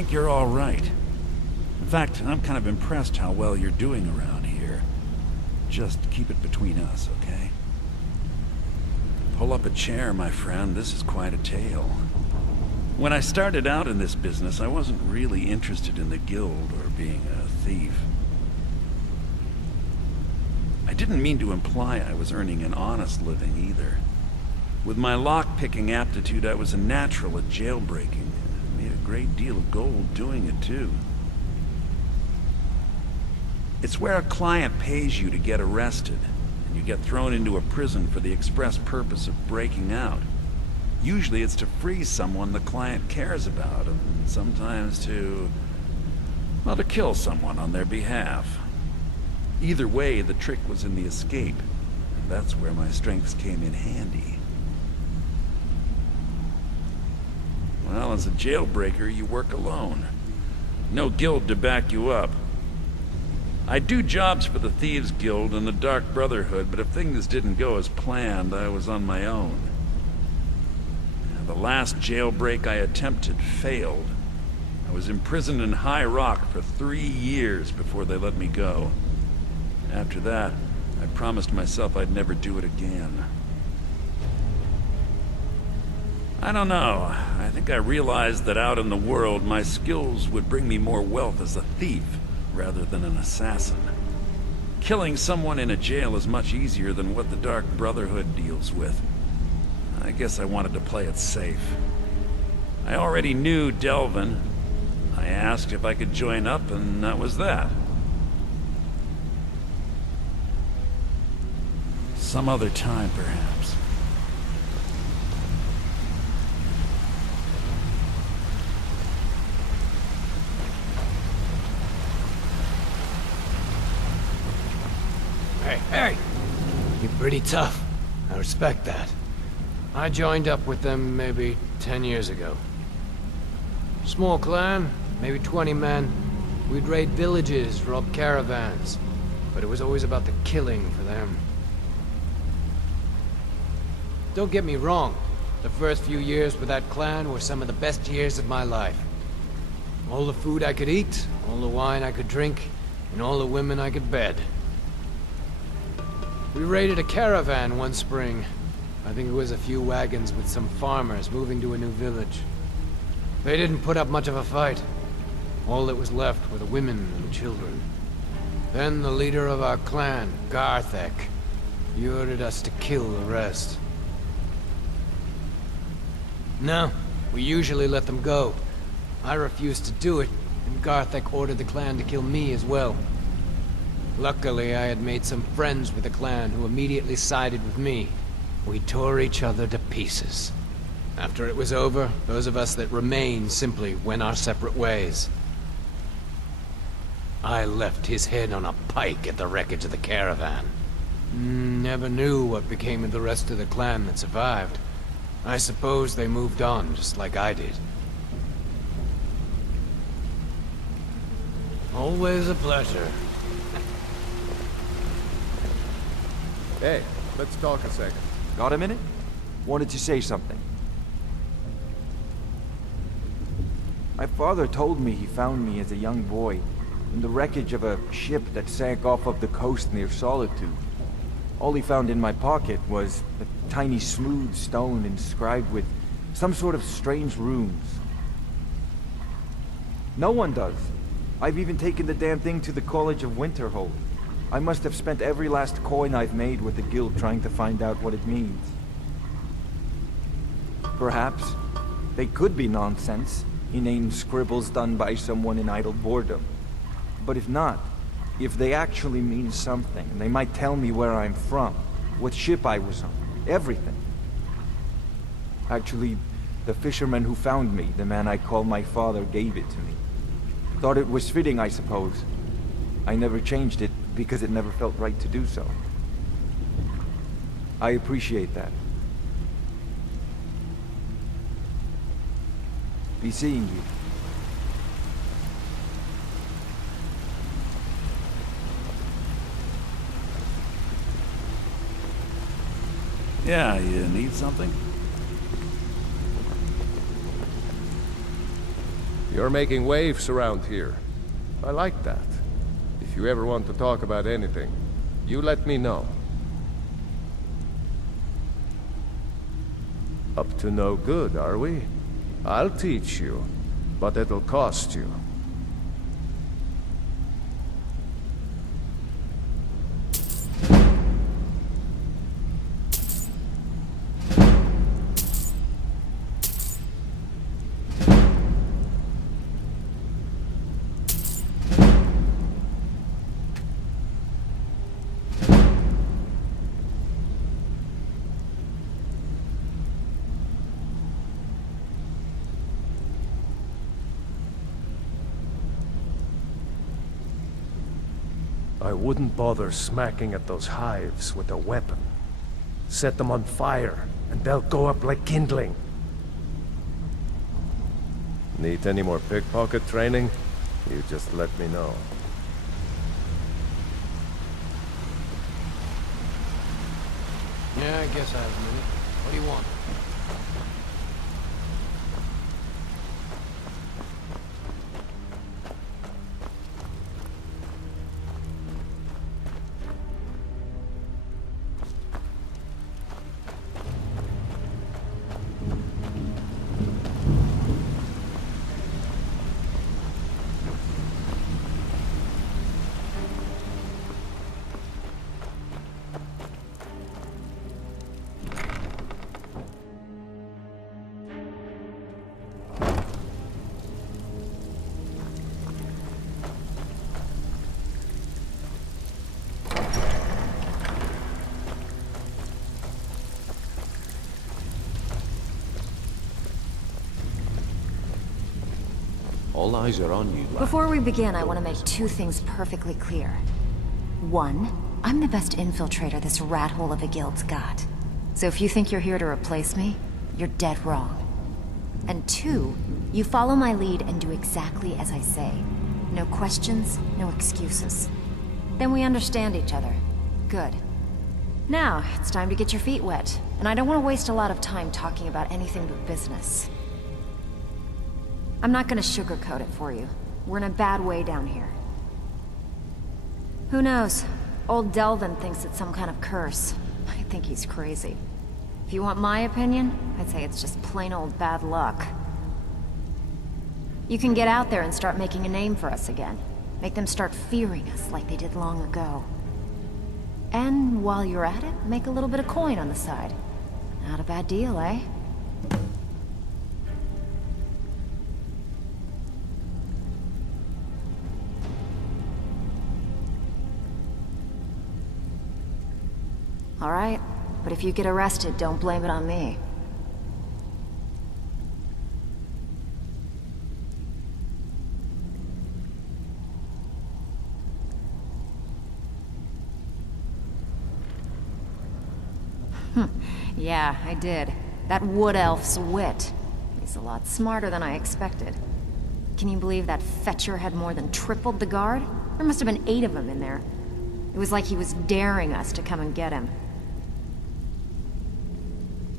think you're all right. In fact, I'm kind of impressed how well you're doing around here. Just keep it between us, okay? Pull up a chair, my friend. This is quite a tale. When I started out in this business, I wasn't really interested in the guild or being a thief. I didn't mean to imply I was earning an honest living either. With my lock-picking aptitude, I was a natural at jailbreaking. I made a great deal of gold doing it, too. It's where a client pays you to get arrested, and you get thrown into a prison for the express purpose of breaking out. Usually it's to free someone the client cares about, and sometimes to kill someone on their behalf. Either way, the trick was in the escape, and that's where my strengths came in handy. Well, as a jailbreaker, you work alone. No guild to back you up. I do jobs for the Thieves Guild and the Dark Brotherhood, but if things didn't go as planned, I was on my own. The last jailbreak I attempted failed. I was imprisoned in High Rock for 3 years before they let me go. After that, I promised myself I'd never do it again. I don't know. I think I realized that out in the world, my skills would bring me more wealth as a thief rather than an assassin. Killing someone in a jail is much easier than what the Dark Brotherhood deals with. I guess I wanted to play it safe. I already knew Delvin. I asked if I could join up, and that was that. Some other time, perhaps. Hey! You're pretty tough. I respect that. I joined up with them maybe 10 years ago. Small clan, maybe 20 men. We'd raid villages, rob caravans. But it was always about the killing for them. Don't get me wrong. The first few years with that clan were some of the best years of my life. All the food I could eat, all the wine I could drink, and all the women I could bed. We raided a caravan one spring. I think it was a few wagons with some farmers moving to a new village. They didn't put up much of a fight. All that was left were the women and children. Then the leader of our clan, Garthek, he ordered us to kill the rest. No, we usually let them go. I refused to do it, and Garthek ordered the clan to kill me as well. Luckily, I had made some friends with the clan who immediately sided with me. We tore each other to pieces. After it was over, those of us that remained simply went our separate ways. I left his head on a pike at the wreckage of the caravan. Never knew what became of the rest of the clan that survived. I suppose they moved on, just like I did. Always a pleasure. Hey, let's talk a second. Got a minute? Wanted to say something. My father told me he found me as a young boy in the wreckage of a ship that sank off of the coast near Solitude. All he found in my pocket was a tiny smooth stone inscribed with some sort of strange runes. No one does. I've even taken the damn thing to the College of Winterhold. I must have spent every last coin I've made with the guild trying to find out what it means. Perhaps they could be nonsense, inane scribbles done by someone in idle boredom. But if not, if they actually mean something, they might tell me where I'm from, what ship I was on, everything. Actually, the fisherman who found me, the man I call my father, gave it to me. Thought it was fitting, I suppose. I never changed it because it never felt right to do so. I appreciate that. Be seeing you. Yeah, you need something? The You're making waves around here. I like that. If you ever want to talk about anything, you let me know. Up to no good, are we? I'll teach you, but it'll cost you. I wouldn't bother smacking at those hives with a weapon. Set them on fire, and they'll go up like kindling. Need any more pickpocket training? You just let me know. Yeah, I guess I have a minute. What do you want? All eyes are on you, lad. Before we begin, I want to make two things perfectly clear. One, I'm the best infiltrator this rat hole of a guild's got. So if you think you're here to replace me, you're dead wrong. And two, you follow my lead and do exactly as I say. No questions, no excuses. Then we understand each other. Good. Now, it's time to get your feet wet. And I don't want to waste a lot of time talking about anything but business. I'm not gonna sugarcoat it for you. We're in a bad way down here. Who knows? Old Delvin thinks it's some kind of curse. I think he's crazy. If you want my opinion, I'd say it's just plain old bad luck. You can get out there and start making a name for us again. Make them start fearing us like they did long ago. And while you're at it, make a little bit of coin on the side. Not a bad deal, eh? All right, but if you get arrested, don't blame it on me. Yeah, I did. That wood elf's wit. He's a lot smarter than I expected. Can you believe that fetcher had more than tripled the guard? There must have been 8 of them in there. It was like he was daring us to come and get him.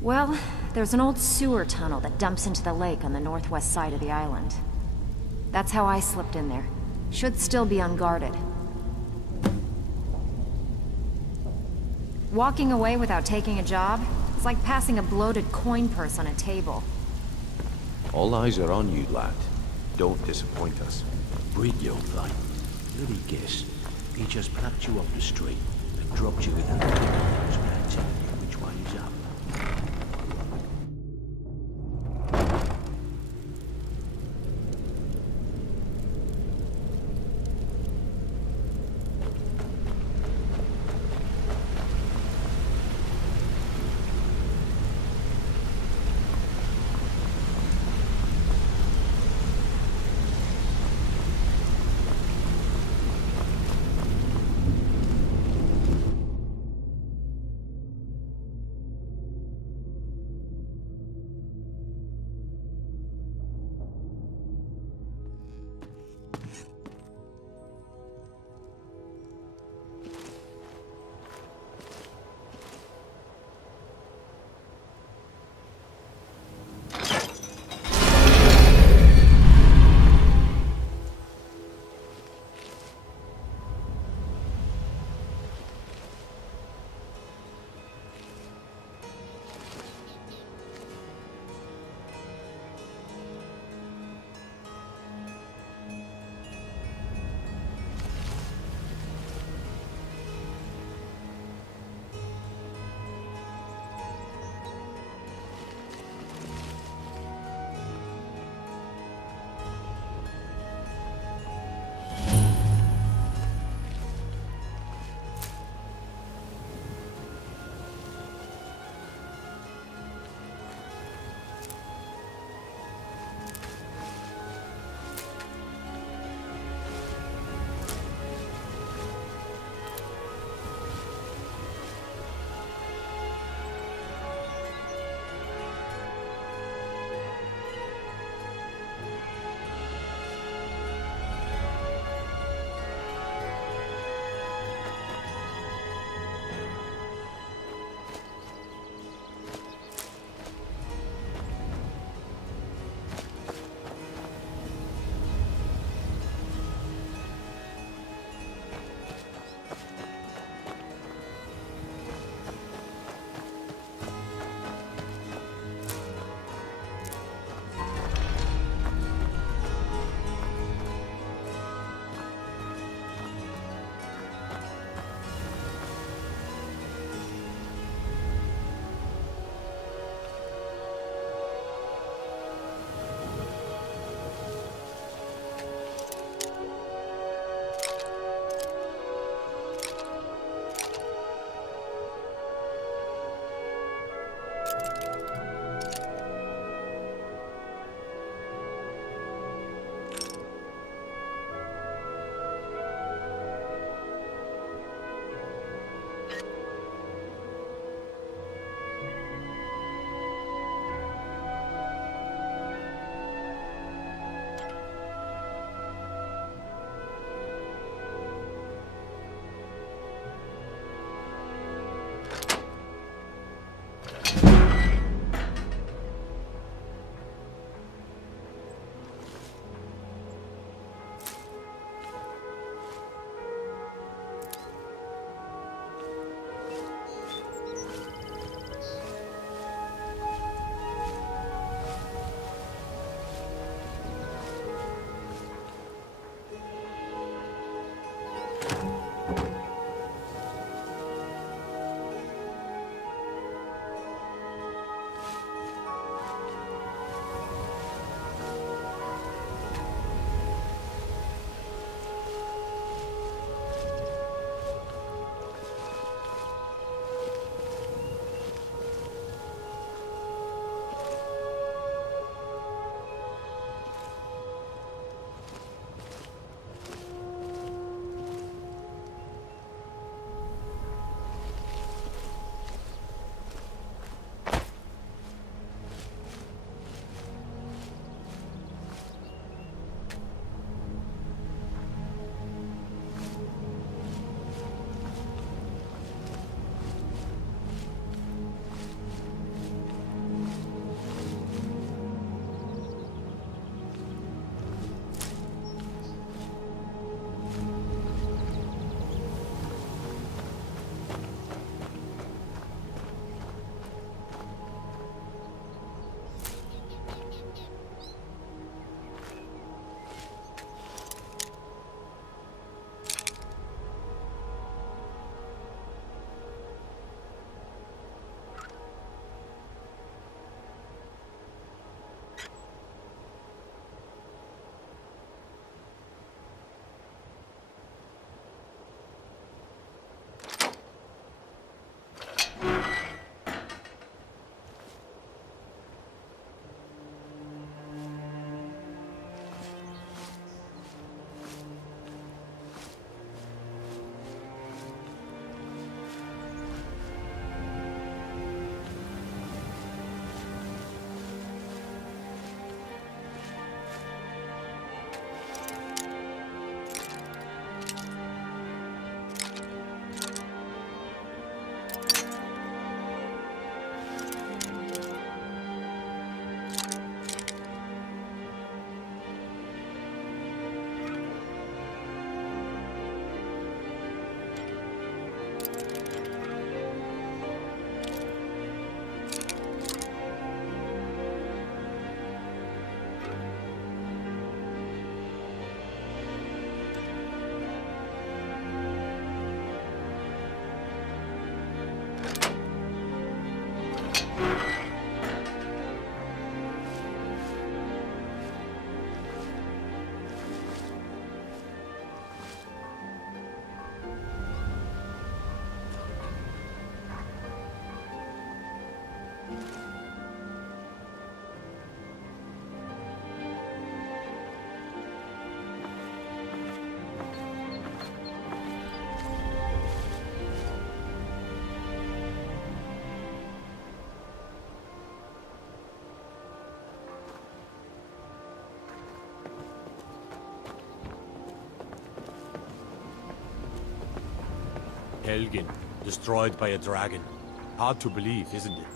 Well, there's an old sewer tunnel that dumps into the lake on the northwest side of the island. That's how I slipped in there. Should still be unguarded. Walking away without taking a job is like passing a bloated coin purse on a table. All eyes are on you, lad. Don't disappoint us. Breed your flight. Bloody guess. He just plucked you off the street and dropped you within the middle of those without telling you which way is up. Helgen, destroyed by a dragon. Hard to believe, isn't it?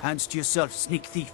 Hands to yourself, sneak thief.